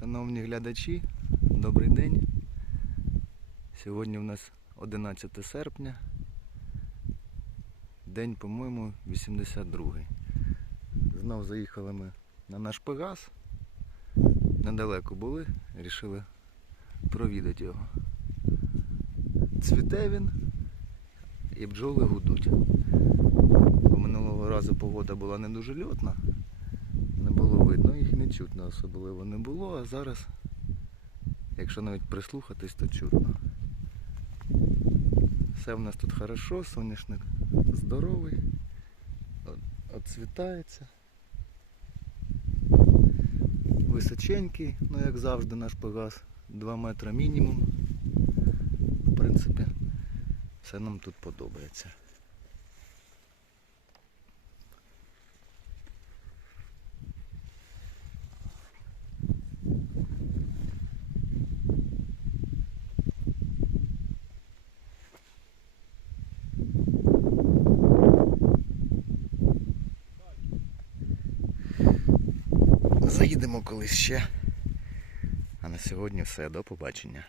Шановні глядачі, добрий день. Сьогодні у нас 11 серпня. День, по-моєму, 82-й. Знов заїхали ми на наш Пегас. Недалеко були, вирішили провідати його. Цвіте він і бджоли гудуть. Минулого разу погода була не дуже льотна, чутно особливо не було, а зараз, якщо навіть прислухатись, то чутно. Все в нас тут хорошо, соняшник здоровий, отцвітається. Височенький, ну як завжди наш пегас, 2 метри мінімум. В принципі, все нам тут подобається. Заїдемо колись ще. А на сьогодні все. До побачення.